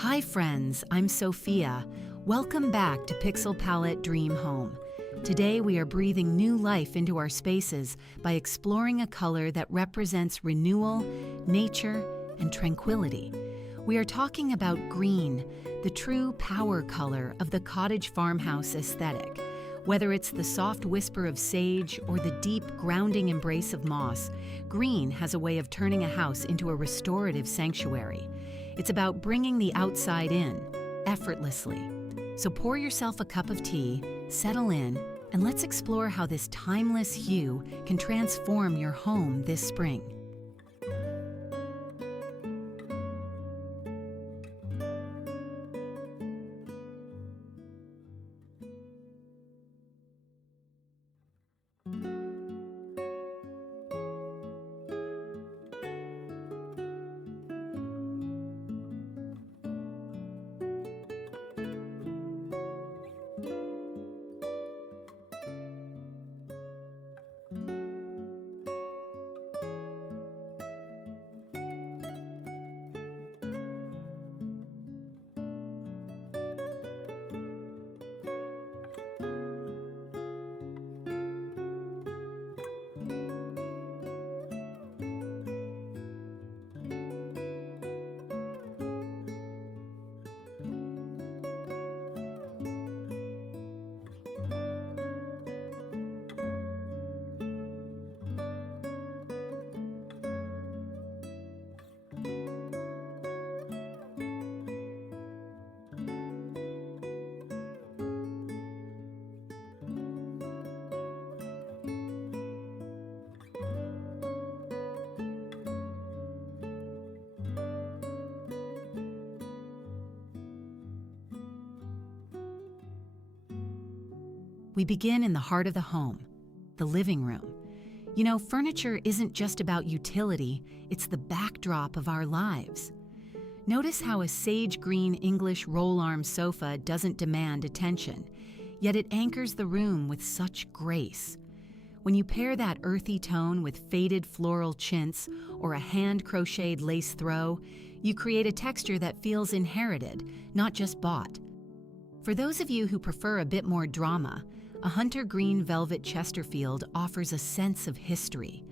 Hi friends, I'm Sophia. Welcome back to Pixelpalette Dream Home. Today we are breathing new life into our spaces by exploring a color that represents renewal, nature, and tranquility. We are talking about green, the true power color of the cottage farmhouse aesthetic. Whether it's the soft whisper of sage or the deep, grounding embrace of moss, green has a way of turning a house into a restorative sanctuary. It's about bringing the outside in, effortlessly. So pour yourself a cup of tea, settle in, and let's explore how this timeless hue can transform your home this spring. We begin in the heart of the home, the living room. You know, furniture isn't just about utility, it's the backdrop of our lives. Notice how a sage green English roll-arm sofa doesn't demand attention, yet it anchors the room with such grace. When you pair that earthy tone with faded floral chintz or a hand-crocheted lace throw, you create a texture that feels inherited, not just bought. For those of you who prefer a bit more drama, a hunter green velvet Chesterfield offers a sense of history.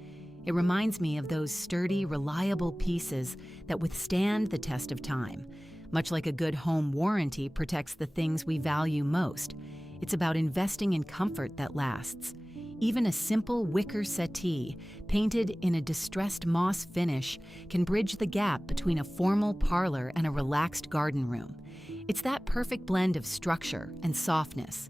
It reminds me of those sturdy, reliable pieces that withstand the test of time. Much like a good home warranty protects the things we value most, it's about investing in comfort that lasts. Even a simple wicker settee, painted in a distressed moss finish, can bridge the gap between a formal parlor and a relaxed garden room. It's that perfect blend of structure and softness.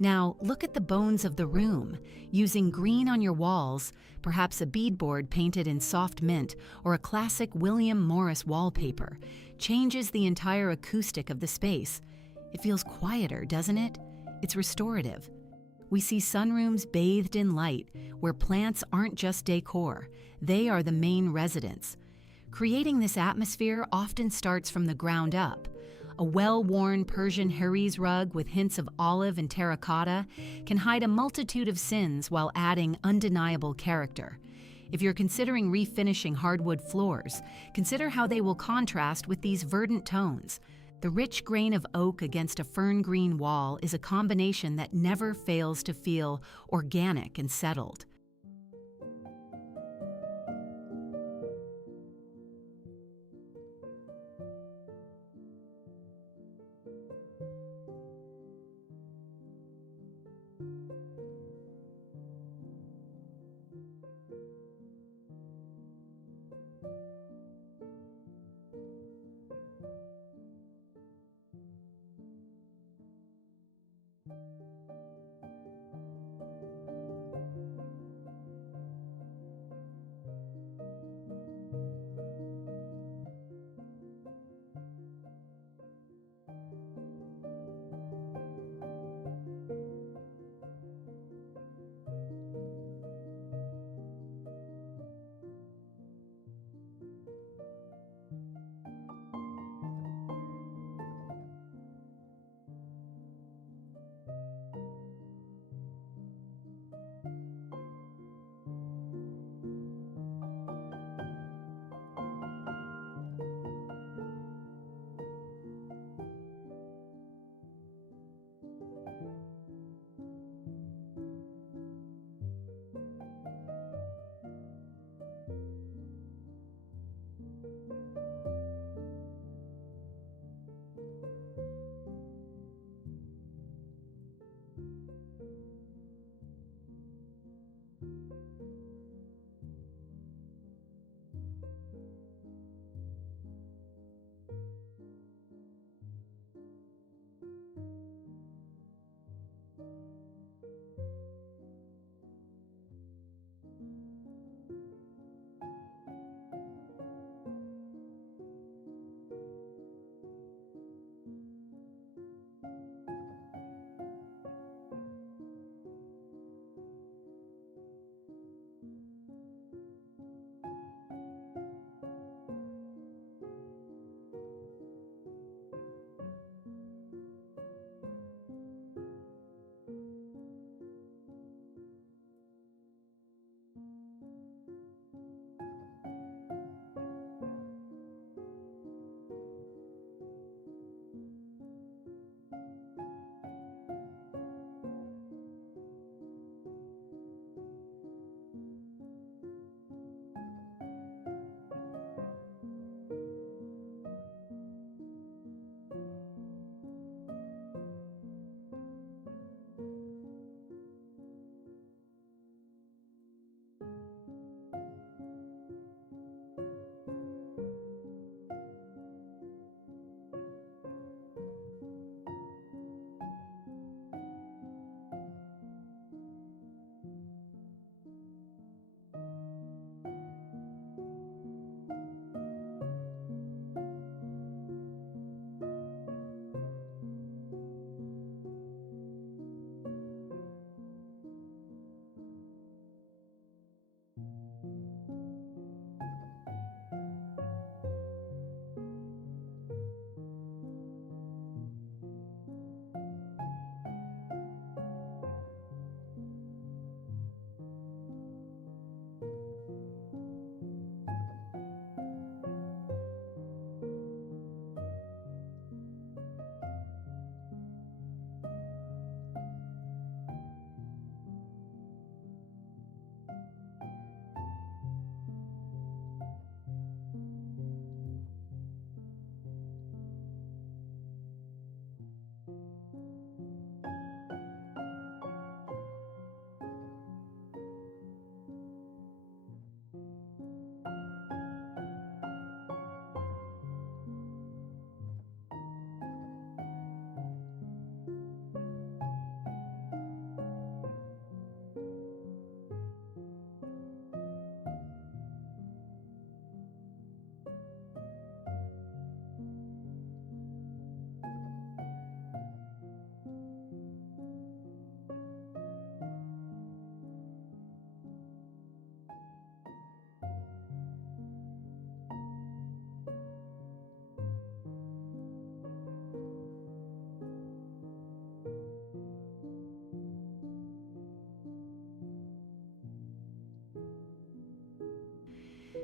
Now, look at the bones of the room. Using green on your walls, perhaps a beadboard painted in soft mint, or a classic William Morris wallpaper, changes the entire acoustic of the space. It feels quieter, doesn't it? It's restorative. We see sunrooms bathed in light, where plants aren't just decor, they are the main residence. Creating this atmosphere often starts from the ground up. A well-worn Persian Harris rug with hints of olive and terracotta can hide a multitude of sins while adding undeniable character. If you're considering refinishing hardwood floors, consider how they will contrast with these verdant tones. The rich grain of oak against a fern green wall is a combination that never fails to feel organic and settled.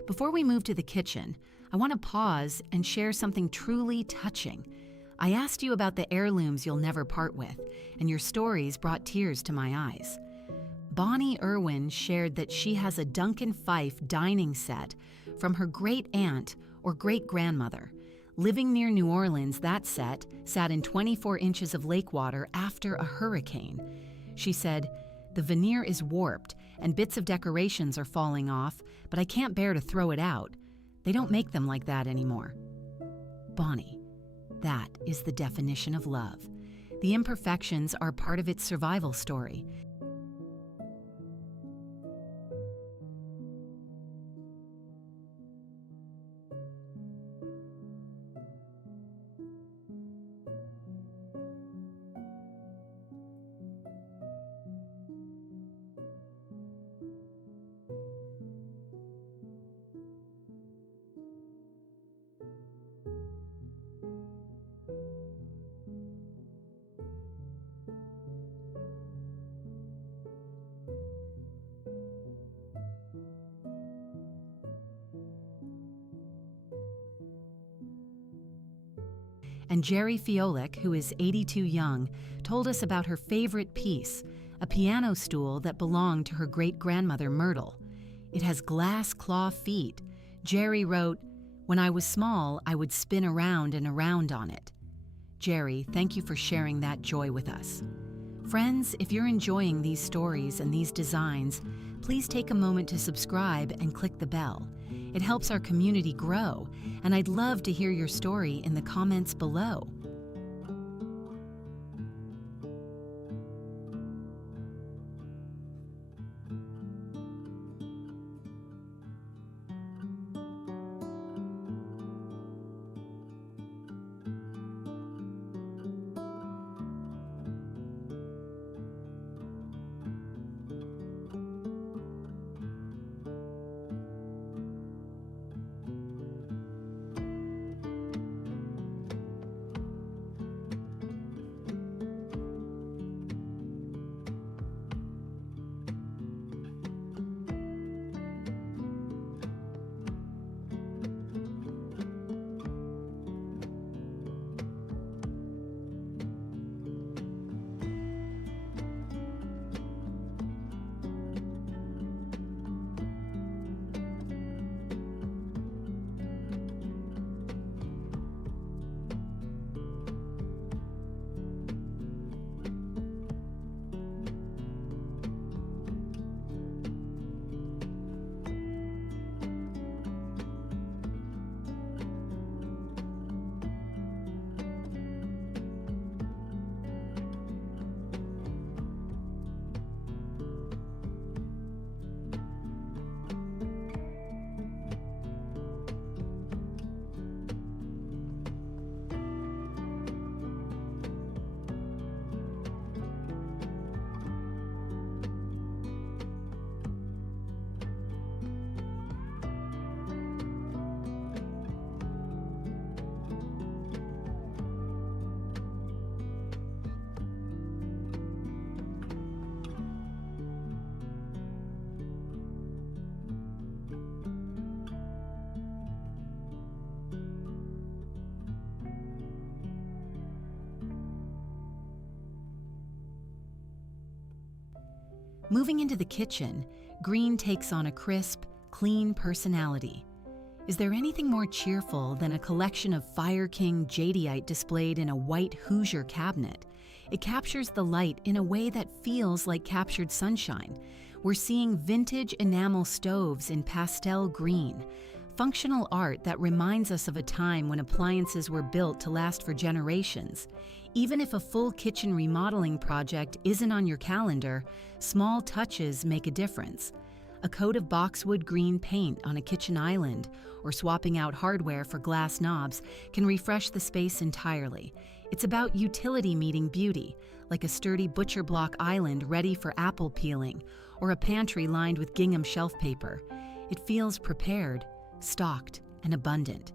Before we move to the kitchen, I want to pause and share something truly touching. I asked you about the heirlooms you'll never part with, and your stories brought tears to my eyes. Bonnie Irwin shared that she has a Duncan Fife dining set from her great-aunt or great-grandmother. Living near New Orleans, that set sat in 24 inches of lake water after a hurricane. She said, "The veneer is warped and bits of decorations are falling off, but I can't bear to throw it out. They don't make them like that anymore." Bonnie, that is the definition of love. The imperfections are part of its survival story. And Jerry Fiolic, who is 82 young, told us about her favorite piece, a piano stool that belonged to her great-grandmother Myrtle. It has glass claw feet. Jerry wrote, "When I was small, I would spin around and around on it." Jerry, thank you for sharing that joy with us. Friends, if you're enjoying these stories and these designs, please take a moment to subscribe and click the bell. It helps our community grow, and I'd love to hear your story in the comments below. Moving into the kitchen, green takes on a crisp, clean personality. Is there anything more cheerful than a collection of Fire King Jadeite displayed in a white Hoosier cabinet? It captures the light in a way that feels like captured sunshine. We're seeing vintage enamel stoves in pastel green, functional art that reminds us of a time when appliances were built to last for generations. Even if a full kitchen remodeling project isn't on your calendar, small touches make a difference. A coat of boxwood green paint on a kitchen island or swapping out hardware for glass knobs can refresh the space entirely. It's about utility meeting beauty, like a sturdy butcher block island ready for apple peeling or a pantry lined with gingham shelf paper. It feels prepared, stocked, and abundant.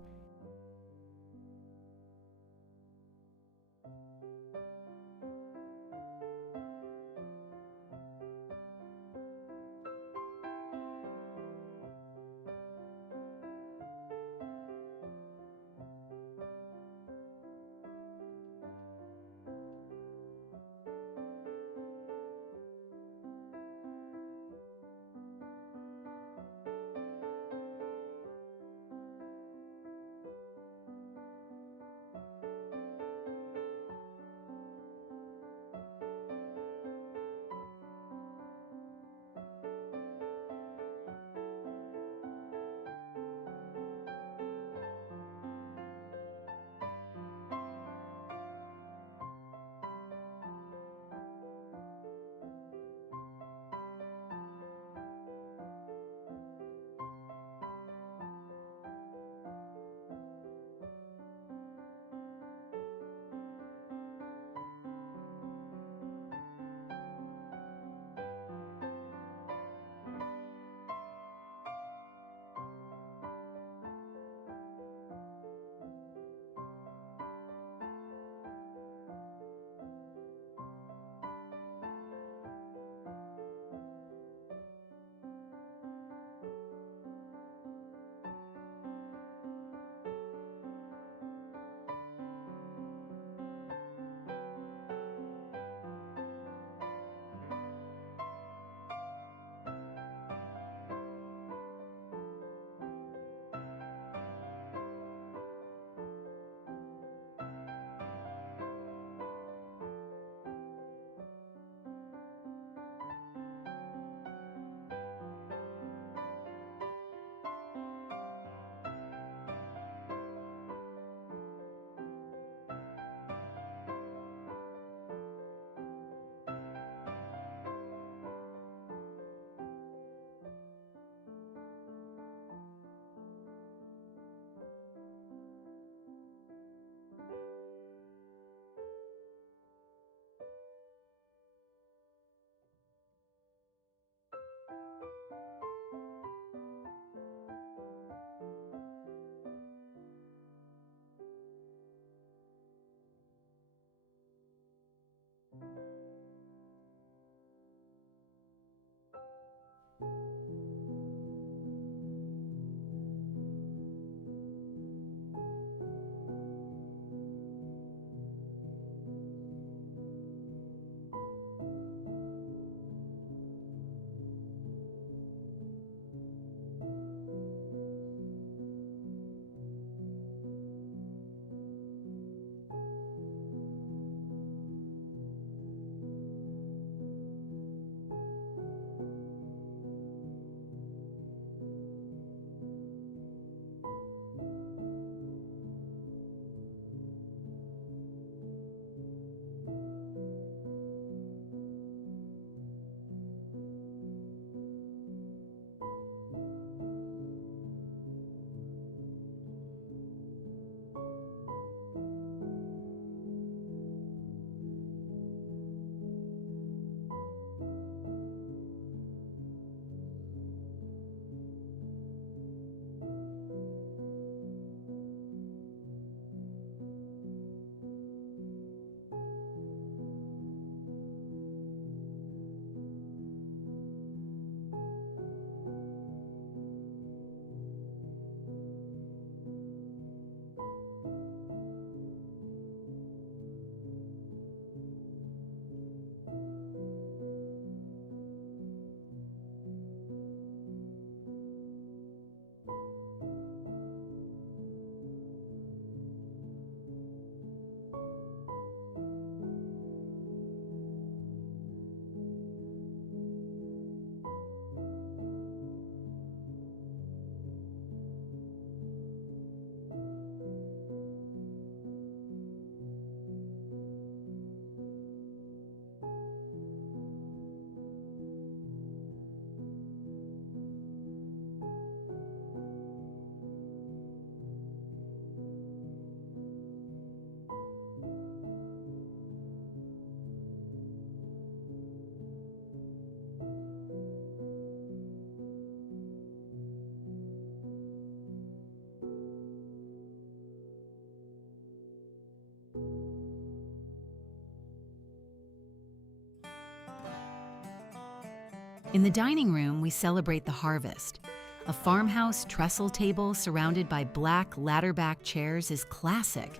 In the dining room, we celebrate the harvest. A farmhouse trestle table surrounded by black ladder-back chairs is classic.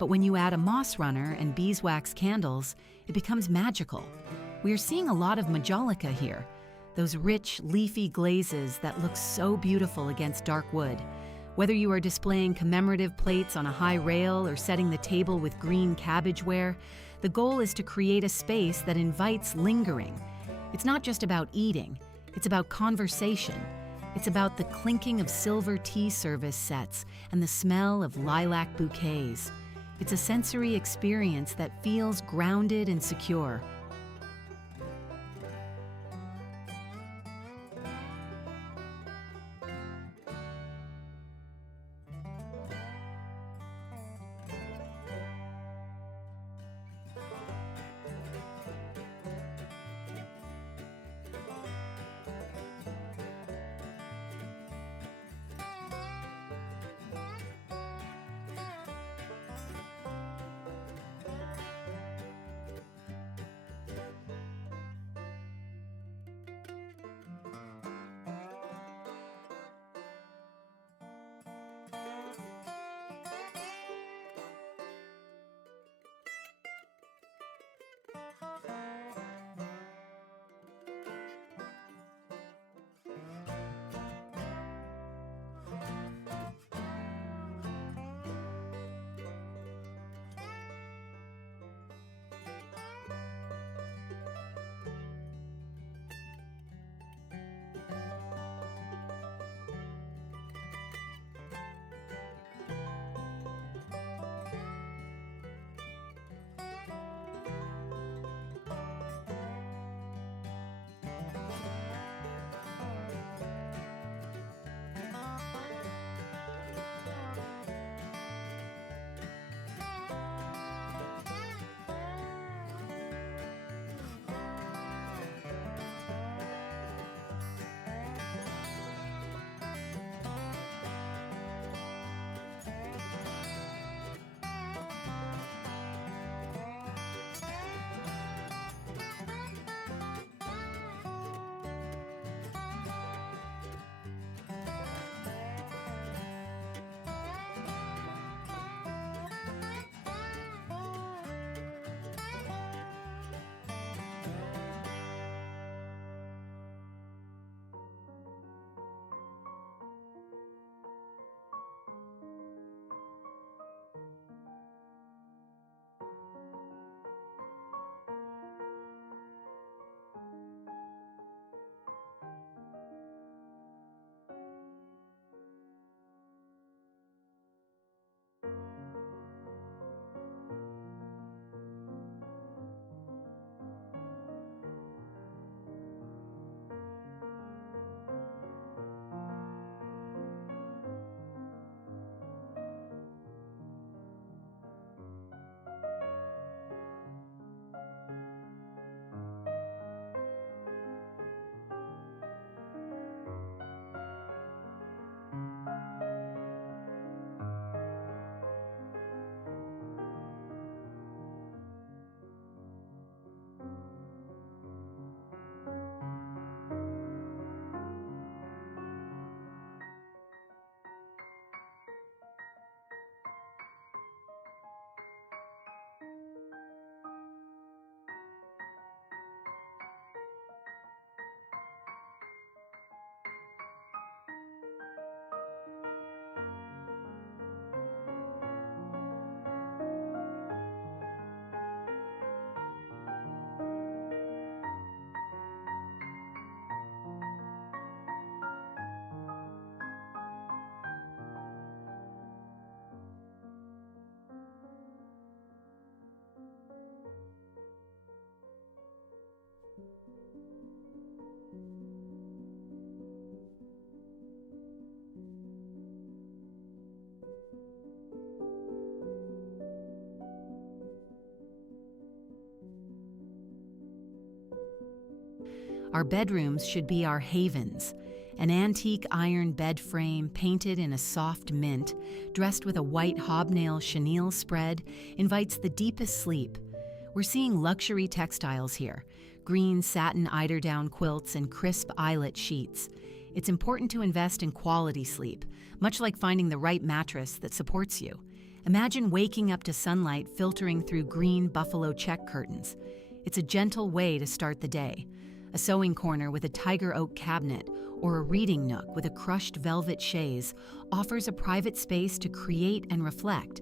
But when you add a moss runner and beeswax candles, it becomes magical. We are seeing a lot of majolica here, those rich, leafy glazes that look so beautiful against dark wood. Whether you are displaying commemorative plates on a high rail or setting the table with green cabbageware, the goal is to create a space that invites lingering. It's not just about eating, it's about conversation. It's about the clinking of silver tea service sets and the smell of lilac bouquets. It's a sensory experience that feels grounded and secure. Our bedrooms should be our havens. An antique iron bed frame painted in a soft mint, dressed with a white hobnail chenille spread, invites the deepest sleep. We're seeing luxury textiles here, green satin eiderdown quilts and crisp eyelet sheets. It's important to invest in quality sleep, much like finding the right mattress that supports you. Imagine waking up to sunlight filtering through green buffalo check curtains. It's a gentle way to start the day. A sewing corner with a tiger oak cabinet or a reading nook with a crushed velvet chaise offers a private space to create and reflect.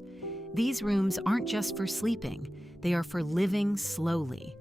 These rooms aren't just for sleeping, they are for living slowly.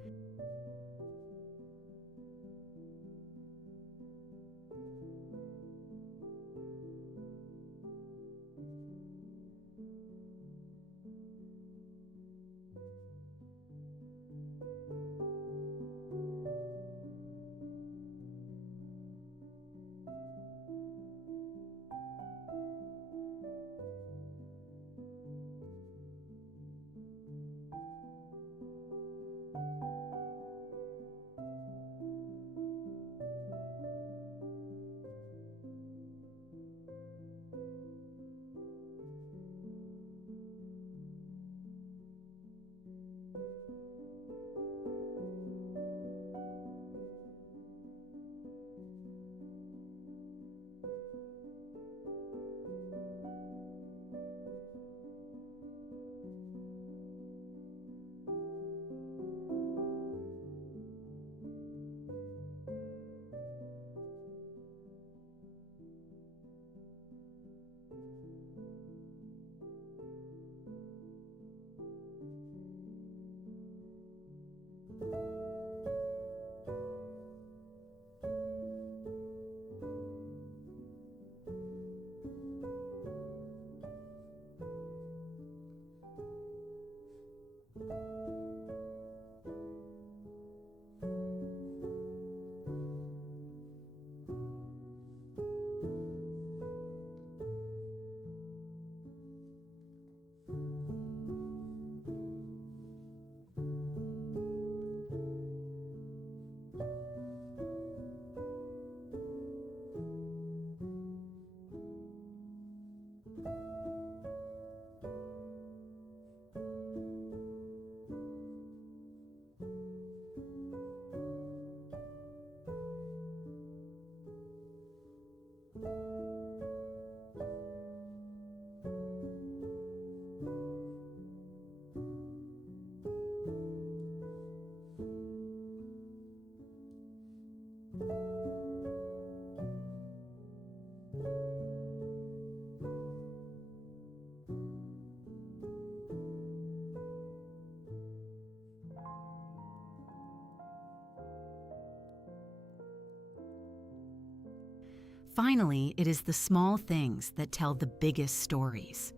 Finally, it is the small things that tell the biggest stories.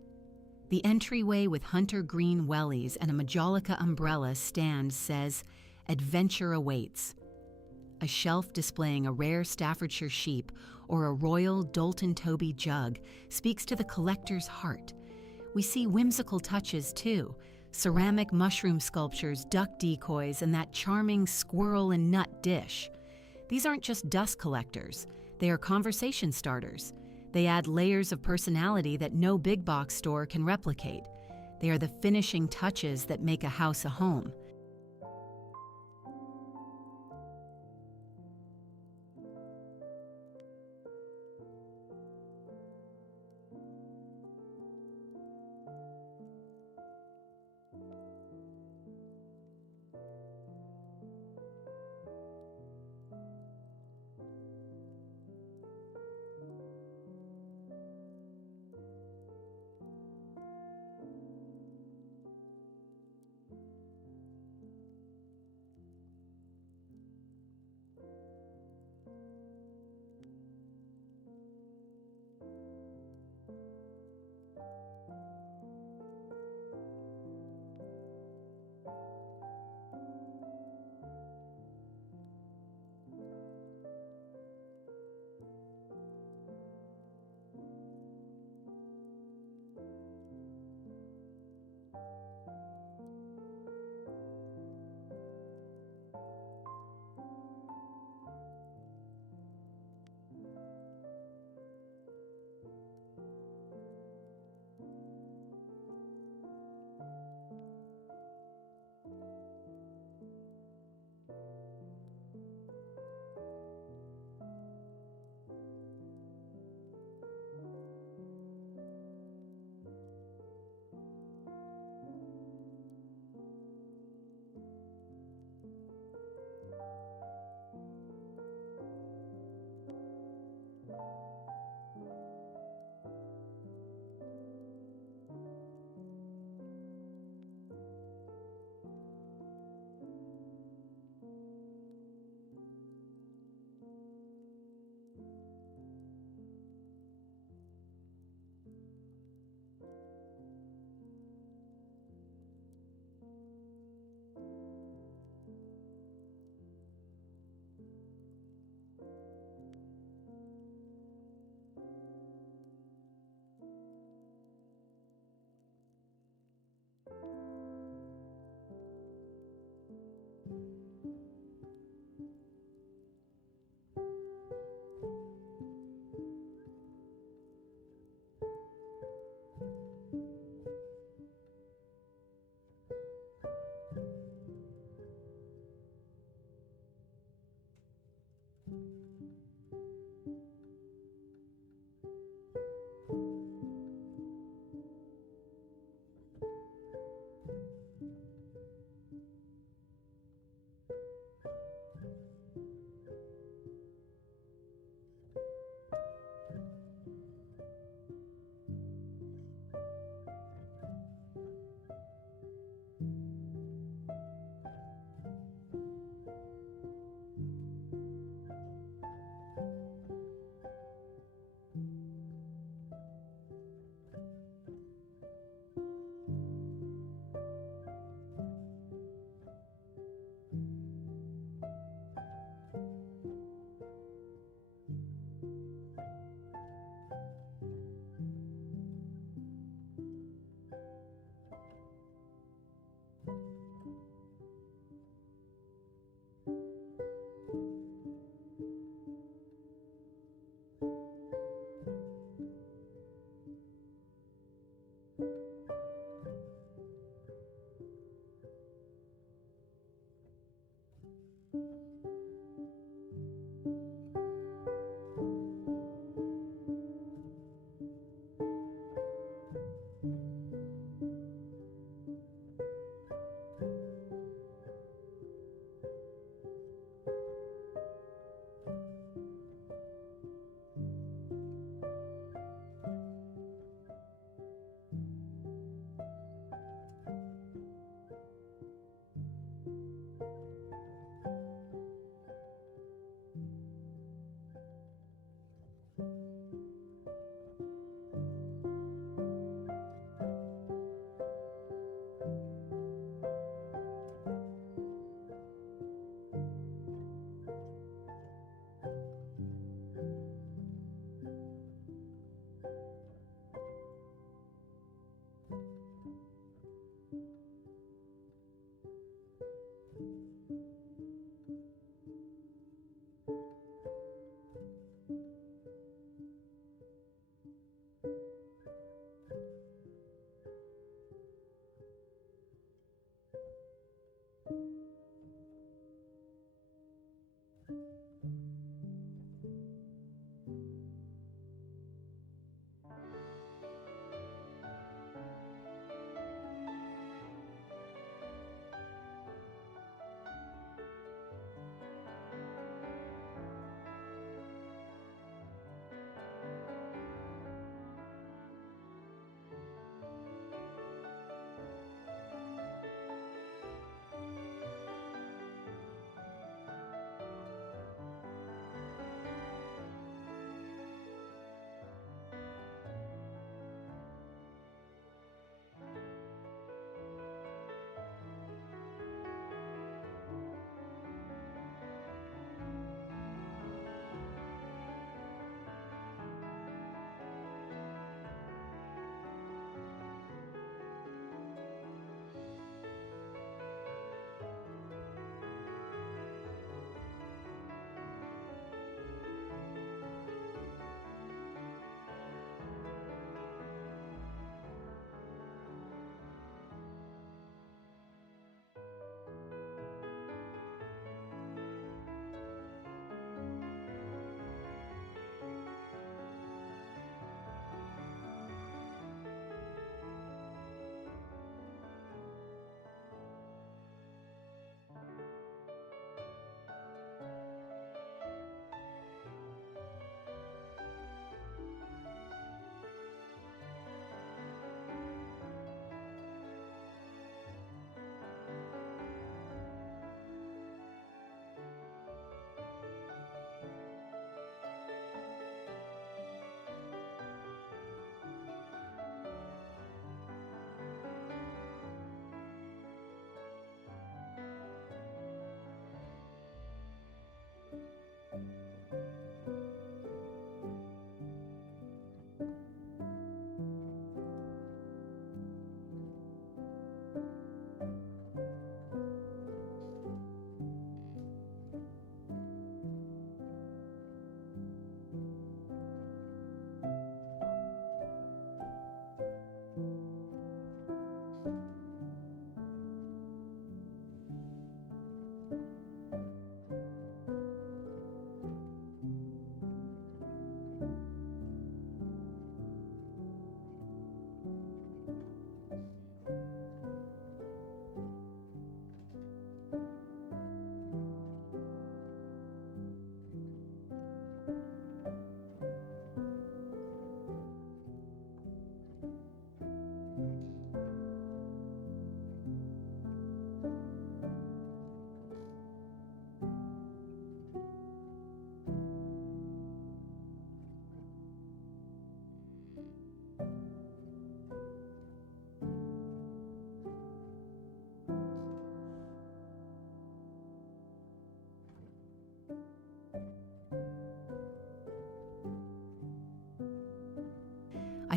The entryway with hunter green wellies and a Majolica umbrella stand says, "Adventure awaits." A shelf displaying a rare Staffordshire sheep or a royal Doulton Toby jug speaks to the collector's heart. We see whimsical touches too, ceramic mushroom sculptures, duck decoys, and that charming squirrel and nut dish. These aren't just dust collectors. They are conversation starters. They add layers of personality that no big box store can replicate. They are the finishing touches that make a house a home.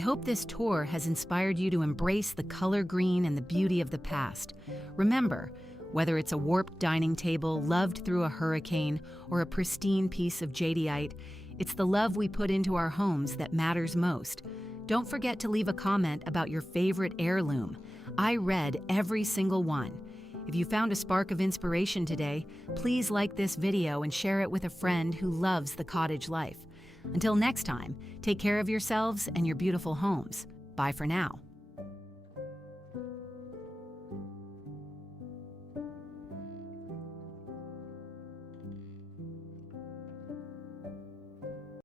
hope this tour has inspired you to embrace the color green and the beauty of the past. Remember, whether it's a warped dining table loved through a hurricane or a pristine piece of Jadeite, it's the love we put into our homes that matters most. Don't forget to leave a comment about your favorite heirloom. I read every single one. If you found a spark of inspiration today, please like this video and share it with a friend who loves the cottage life. Until next time, take care of yourselves and your beautiful homes. Bye for now.